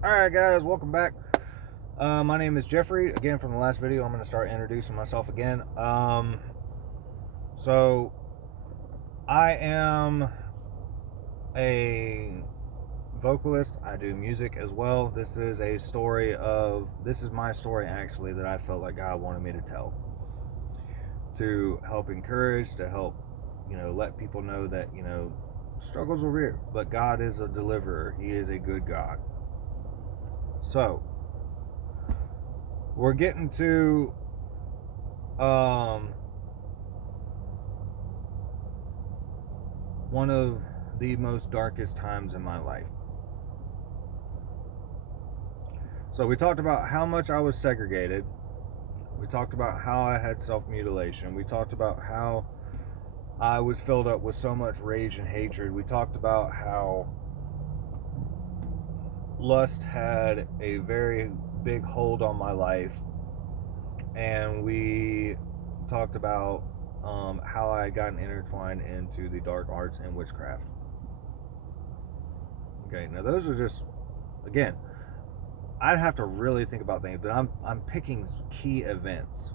Alright guys, welcome back. My name is Jeffrey. Again, from the last video, I'm going to start introducing myself again. So, I am a vocalist. I do music as well. This is my story actually that I felt like God wanted me to tell. To help encourage, to help, let people know that, struggles are real, but God is a deliverer. He is a good God. So, we're getting to one of the most darkest times in my life. So we talked about how much I was segregated. We talked about how I had self-mutilation. We talked about how I was filled up with so much rage and hatred. We talked about how lust had a very big hold on my life. And we talked about how I had gotten intertwined into the dark arts and witchcraft. Okay, now those are just, again, I'd have to really think about things, but I'm picking key events.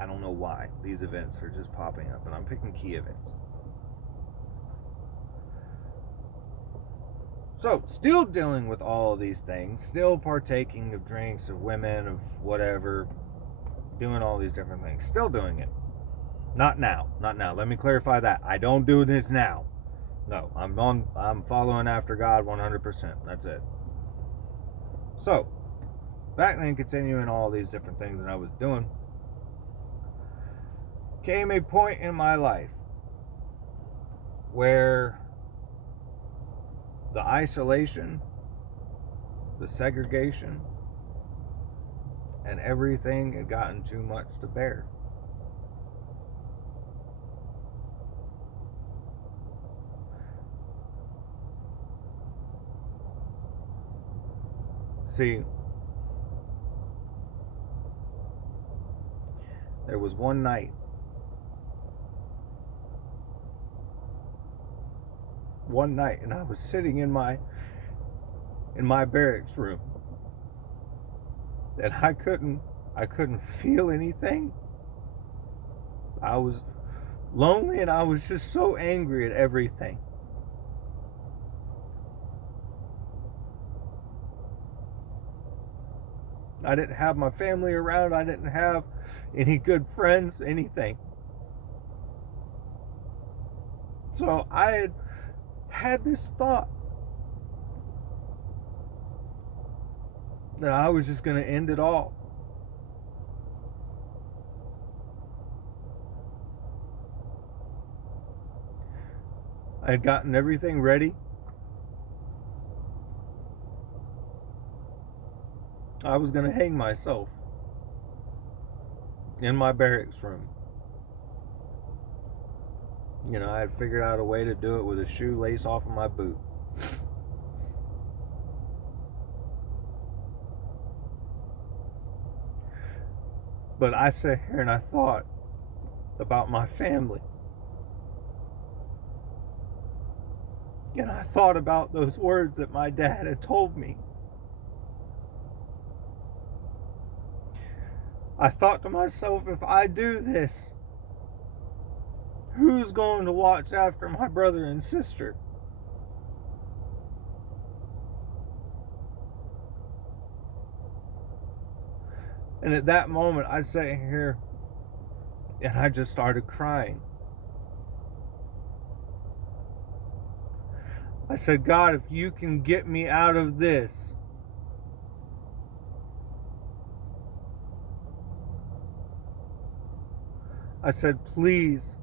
I don't know why these events are just popping up, and I'm picking key events. So, still dealing with all of these things, still partaking of drinks, of women, of whatever, doing all these different things, still doing it. Not now. Let me clarify that. I don't do this now. No, I'm following after God 100%. That's it. So, back then, continuing all these different things that I was doing, came a point in my life where the isolation, the segregation, and everything had gotten too much to bear. See, there was one night and I was sitting in my barracks room, and I couldn't feel anything. I was lonely, and I was just so angry at everything. I didn't have my family around. I didn't have any good friends, anything. So I had this thought that I was just going to end it all. I had gotten everything ready. I was going to hang myself in my barracks room. I had figured out a way to do it with a shoelace off of my boot. But I sat here and I thought about my family. And I thought about those words that my dad had told me. I thought to myself, if I do this, who's going to watch after my brother and sister? And at that moment, I sat here and I just started crying. I said, God, if you can get me out of this, I said, please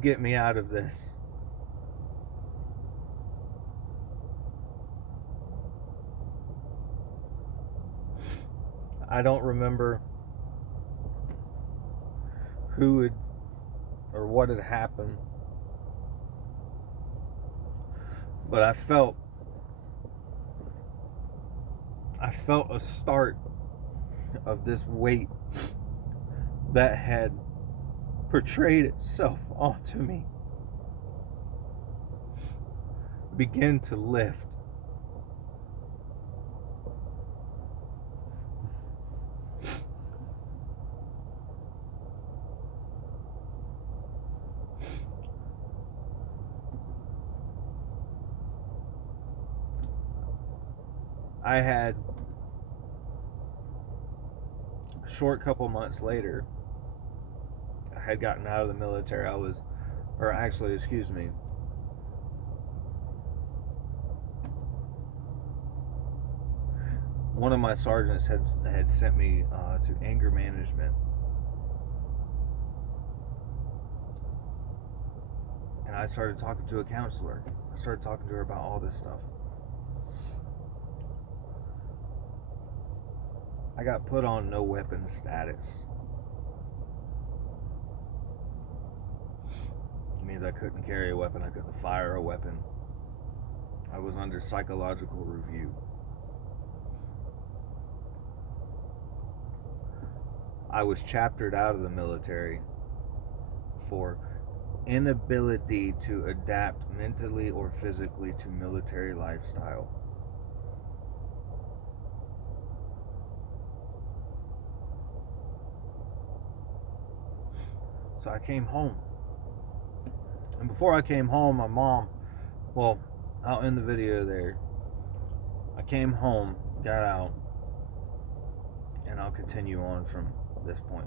get me out of this. I don't remember who had or what had happened, but I felt a start of this weight that had portrayed itself onto me begin to lift. I had a short couple months later, I had gotten out of the military. Excuse me, one of my sergeants had sent me to anger management, and I started talking to a counselor. I started talking to her about all this stuff. I got put on no weapon status. It means I couldn't carry a weapon, I couldn't fire a weapon. I was under psychological review. I was chaptered out of the military for inability to adapt mentally or physically to military lifestyle. So I came home. And before I came home, my mom, well, I'll end the video there. I came home, got out, and I'll continue on from this point.